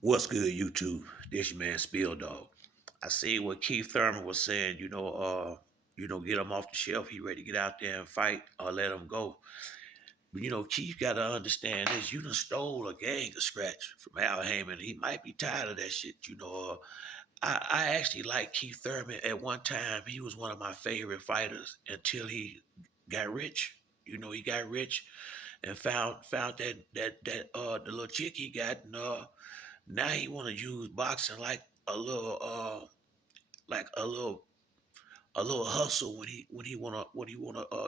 What's good, YouTube? This your man Spill Dog. I see what Keith Thurman was saying. Get him off the shelf. He ready to get out there and fight, or let him go. But Keith got to understand this. You done stole a gang of scratch from Al Heyman. He might be tired of that shit. I actually liked Keith Thurman at one time. He was one of my favorite fighters until he got rich. He got rich and found that the little chick he got, and now he want to use boxing like a little like a little hustle when he wanna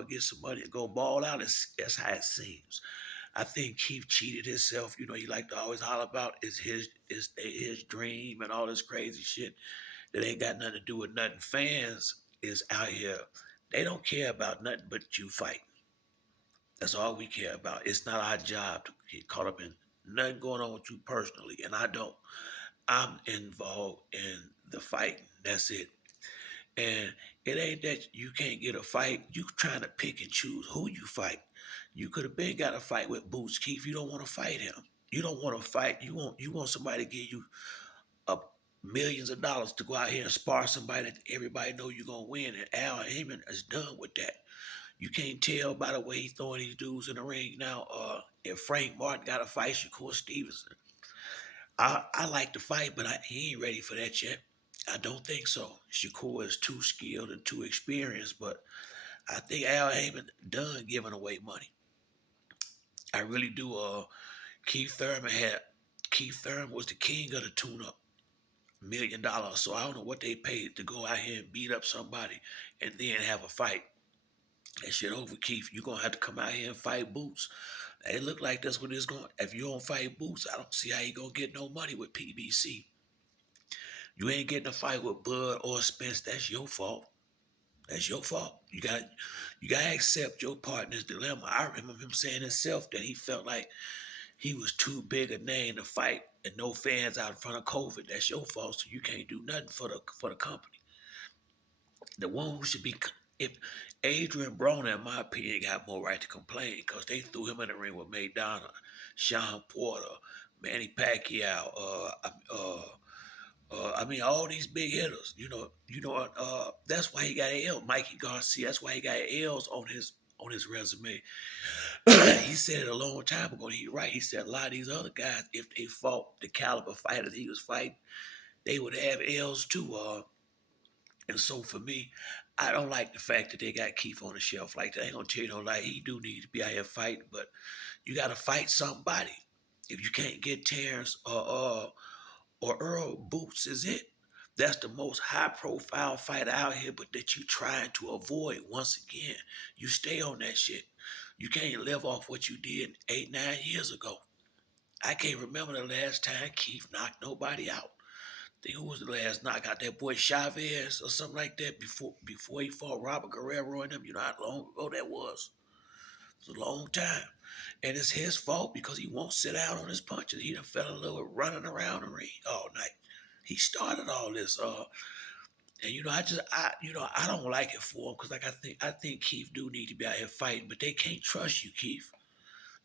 get some money and go ball out. That's how it seems. I think Keith cheated himself. He like to always holler about is his dream and all this crazy shit that ain't got nothing to do with nothing. Fans is out here. They don't care about nothing but you fight. That's all we care about. It's not our job to get caught up in nothing going on with you personally, and I don't. I'm involved in the fight. That's it. And it ain't that you can't get a fight. You trying to pick and choose who you fight. You could have been got a fight with Boots Keith. You don't want to fight him. You don't want to fight. You want somebody to give you millions of dollars to go out here and spar somebody that everybody know you're gonna win. And Al Heyman is done with that. You can't tell by the way he's throwing these dudes in the ring now. If Frank Martin got to fight Shakur Stevenson, I like to fight, but he ain't ready for that yet. I don't think so. Shakur is too skilled and too experienced, but I think Al Heyman done giving away money. I really do. Keith Thurman was the king of the tune-up, $1 million. So I don't know what they paid to go out here and beat up somebody and then have a fight. That shit over, Keith. You're gonna have to come out here and fight Boots. It look like that's what it's going. If you don't fight Boots, I don't see how you gonna get no money with PBC. You ain't getting a fight with Bud or Spence. That's your fault. That's your fault. You gotta accept your partner's dilemma. I remember him saying himself that he felt like he was too big a name to fight and no fans out in front of COVID. That's your fault. So you can't do nothing for the company. The one who should be if Adrian Broner, in my opinion, got more right to complain because they threw him in the ring with Maidana, Sean Porter, Manny Pacquiao, I mean, all these big hitters. That's why he got L. Mikey Garcia. That's why he got L's on his resume. He said it a long time ago. And he's right. He said a lot of these other guys, if they fought the caliber fighters he was fighting, they would have L's too. And so for me, I don't like the fact that they got Keith on the shelf like that. I ain't gonna tell you no lie. He do need to be out here fighting, but you got to fight somebody. If you can't get Terrence or Earl, Boots is it. That's the most high profile fighter out here, but that you trying to avoid once again. You stay on that shit. You can't live off what you did 8, 9 years ago. I can't remember the last time Keith knocked nobody out. Think who was the last knockout? That boy Chavez or something like that before he fought Robert Guerrero and them. You know how long ago that was? It was a long time. And it's his fault because he won't sit down on his punches. He done fell in love with running around the ring all night. He started all this. And I don't like it for him because I think Keith do need to be out here fighting, but they can't trust you, Keith.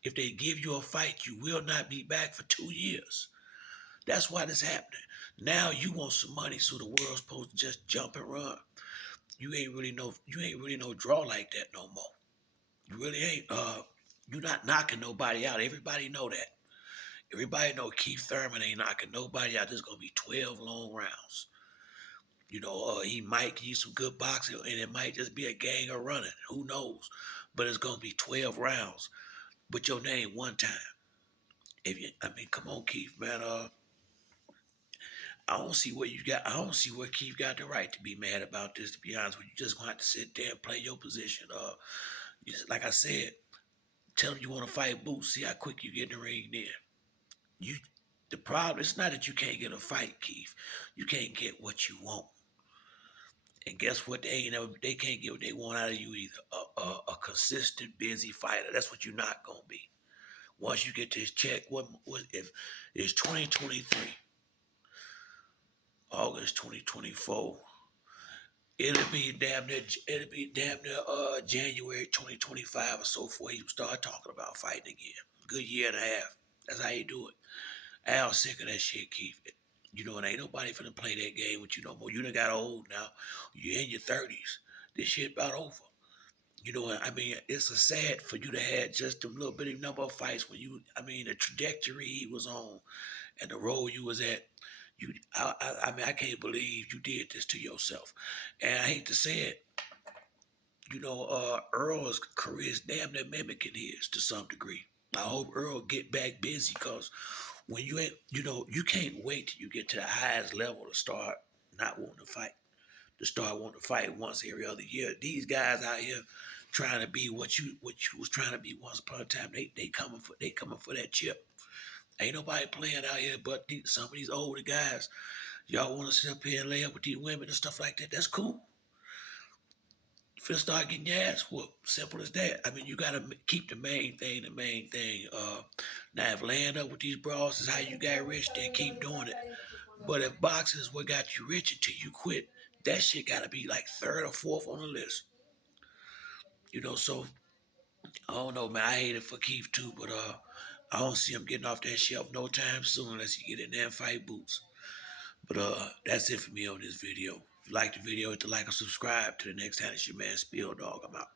If they give you a fight, you will not be back for 2 years. That's why this happening. Now you want some money, so the world's supposed to just jump and run. You ain't really no draw like that no more. You really ain't. You're not knocking nobody out. Everybody know that. Everybody know Keith Thurman ain't knocking nobody out. There's gonna be 12 long rounds. He might give you some good boxing, and it might just be a gang of running. Who knows? But it's gonna be 12 rounds. But your name one time. Come on, Keith, man. I don't see what you got. I don't see what Keith got the right to be mad about this. To be honest with you, just gonna have to sit there and play your position. Like I said, tell him you want to fight Boots. See how quick you get in the ring. Then you. The problem is not that you can't get a fight, Keith. You can't get what you want. And guess what? They can't get what they want out of you either. A consistent, busy fighter. That's what you're not gonna be. Once you get this check, what if it's 2023, August 2024? It'll be damn near January 2025 or so before he start talking about fighting again. Good year and a half. That's how you do it. Al sick of that shit, Keith. You know, and ain't nobody finna play that game with you no more. You done got old now. You're in your 30s. This shit about over. You know, I mean, it's a sad for you to have just a little bitty number of fights when you, I mean, the trajectory he was on and the role you was at. I mean, I can't believe you did this to yourself. And I hate to say it, you know, Earl's career is damn near mimicking his to some degree. I hope Earl get back busy because when you ain't, you know, you can't wait till you get to the highest level to start not wanting to fight. To start wanting to fight once every other year. These guys out here trying to be what you was trying to be once upon a time. They coming for that chip. Ain't nobody playing out here but some of these older guys. Y'all want to sit up here and lay up with these women and stuff like that. That's cool. You finna start getting your ass whooped. Simple as that. I mean, you gotta keep the main thing the main thing. Now, if laying up with these bras is how you got rich, then keep doing it. But if boxing is what got you rich until you quit, that shit gotta be like third or fourth on the list. You know, so I don't know, man. I hate it for Keith too, but I don't see him getting off that shelf no time soon unless he get in there and fight boots. But that's it for me on this video. If you like the video, hit the like and subscribe. To the next time, it's your man Spill Dog. I'm out.